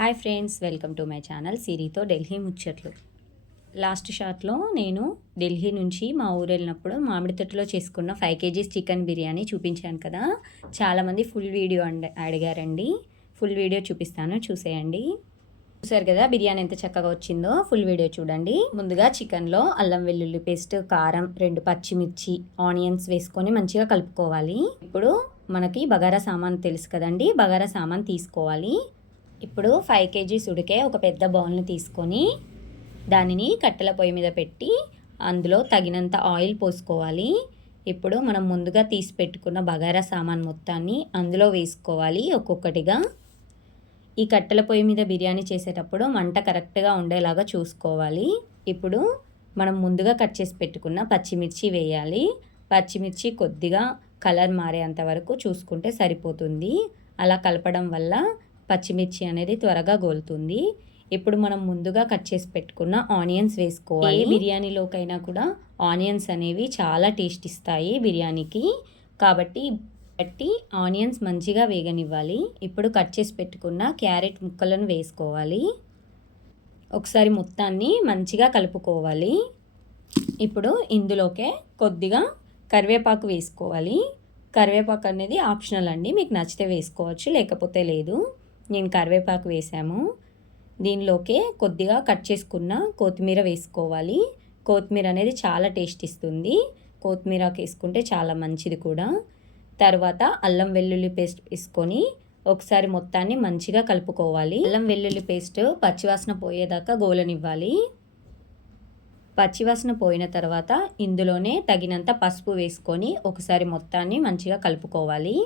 Hi friends welcome to my channel సిరితో Delhi ముచ్చట్లు. Last షాట్లో నేను ఢిల్లీ నుంచి మా ఊరు వెళ్ళినప్పుడు మామిడి తొట్టులో చేసుకున్న ఫైవ్ కేజీస్ చికెన్ బిర్యానీ చూపించాను కదా. చాలామంది ఫుల్ వీడియో అడిగారండి. ఫుల్ వీడియో చూపిస్తాను చూసేయండి. చూసారు కదా బిర్యానీ ఎంత చక్కగా వచ్చిందో? ఫుల్ వీడియో చూడండి. ముందుగా చికెన్లో అల్లం వెల్లుల్లి పేస్ట్ కారం రెండు పచ్చిమిర్చి ఆనియన్స్ వేసుకొని మంచిగా కలుపుకోవాలి. ఇప్పుడు మనకి బగారా సామాన్ తెలుసు కదండి బగారా సామాన్ తీసుకోవాలి. ఇప్పుడు ఫైవ్ కేజీస్ ఉడికే ఒక పెద్ద బౌల్ని తీసుకొని దానిని కట్టెల పొయ్యి మీద పెట్టి అందులో తగినంత ఆయిల్ పోసుకోవాలి. ఇప్పుడు మనం ముందుగా తీసి పెట్టుకున్న బగారా సామాన్ మొత్తాన్ని అందులో వేసుకోవాలి ఒక్కొక్కటిగా. ఈ కట్టెల పొయ్యి మీద బిర్యానీ చేసేటప్పుడు మంట కరెక్ట్గా ఉండేలాగా చూసుకోవాలి. ఇప్పుడు మనం ముందుగా కట్ చేసి పెట్టుకున్న పచ్చిమిర్చి వేయాలి. పచ్చిమిర్చి కొద్దిగా కలర్ మారేంత వరకు చూసుకుంటే సరిపోతుంది. అలా కలపడం వల్ల పచ్చిమిర్చి అనేది త్వరగా గోలుతుంది. ఇప్పుడు మనం ముందుగా కట్ చేసి పెట్టుకున్న ఆనియన్స్ వేసుకోవాలి. బిర్యానీలోకైనా కూడా ఆనియన్స్ అనేవి చాలా టేస్ట్ ఇస్తాయి బిర్యానీకి. కాబట్టి బట్టి ఆనియన్స్ మంచిగా వేగనివ్వాలి. ఇప్పుడు కట్ చేసి పెట్టుకున్న క్యారెట్ ముక్కలను వేసుకోవాలి. ఒకసారి మొత్తాన్ని మంచిగా కలుపుకోవాలి. ఇప్పుడు ఇందులోకే కొద్దిగా కరివేపాకు వేసుకోవాలి. కరివేపాకు అనేది ఆప్షనల్ అండి. మీకు నచ్చితే వేసుకోవచ్చు లేకపోతే లేదు. నేను కరివేపాకు వేసాము. దీనిలోకే కొద్దిగా కట్ చేసుకున్న కొత్తిమీర వేసుకోవాలి. కొత్తిమీర అనేది చాలా టేస్ట్ ఇస్తుంది. కొత్తిమీర వేసుకుంటే చాలా మంచిది కూడా. తర్వాత అల్లం వెల్లుల్లి పేస్ట్ వేసుకొని ఒకసారి మొత్తాన్ని మంచిగా కలుపుకోవాలి. అల్లం వెల్లుల్లి పేస్ట్ పచ్చివాసన పోయేదాకా గోలనివ్వాలి. పచ్చివాసన పోయిన తర్వాత ఇందులోనే తగినంత పసుపు వేసుకొని ఒకసారి మొత్తాన్ని మంచిగా కలుపుకోవాలి.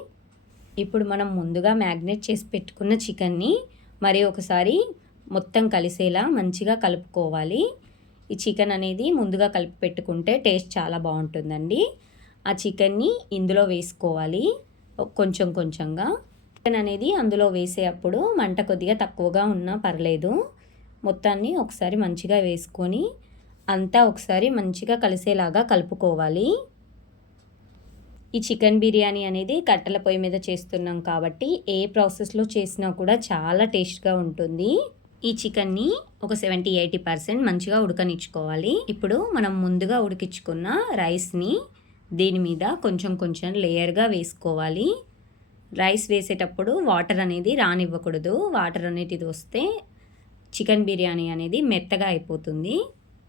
ఇప్పుడు మనం ముందుగా మ్యాగ్నేట్ చేసి పెట్టుకున్న చికెన్ని మరి ఒకసారి మొత్తం కలిసేలా మంచిగా కలుపుకోవాలి. ఈ చికెన్ అనేది ముందుగా కలిపి పెట్టుకుంటే టేస్ట్ చాలా బాగుంటుందండి. ఆ చికెన్ని ఇందులో వేసుకోవాలి. కొంచెం కొంచెంగా. చికెన్ అనేది అందులో వేసేటప్పుడు మంట కొద్దిగా తక్కువగా ఉన్నా పర్లేదు. మొత్తాన్ని ఒకసారి మంచిగా వేసుకొని అంతా ఒకసారి మంచిగా కలిసేలాగా కలుపుకోవాలి. ఈ చికెన్ బిర్యానీ అనేది కట్టెల పొయ్యి మీద చేస్తున్నాం కాబట్టి ఏ ప్రాసెస్లో చేసినా కూడా చాలా టేస్ట్గా ఉంటుంది. ఈ చికెన్ని ఒక సెవెంటీ ఎయిటీ పర్సెంట్ మంచిగా ఉడకనిచ్చుకోవాలి. ఇప్పుడు మనం ముందుగా ఉడికించుకున్న రైస్ని దీని మీద కొంచెం కొంచెం లేయర్గా వేసుకోవాలి. రైస్ వేసేటప్పుడు వాటర్ అనేది రానివ్వకూడదు. వాటర్ అనేది వస్తే చికెన్ బిర్యానీ అనేది మెత్తగా అయిపోతుంది.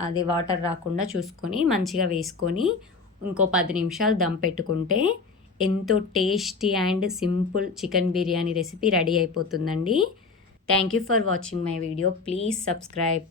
అది వాటర్ రాకుండా చూసుకొని మంచిగా వేసుకొని ఇంకో పది నిమిషాలు దమ్ పెట్టుకుంటే ఎంతో tasty and simple chicken biryani recipe ready అయిపోతుందండి. Thank you for watching my video please subscribe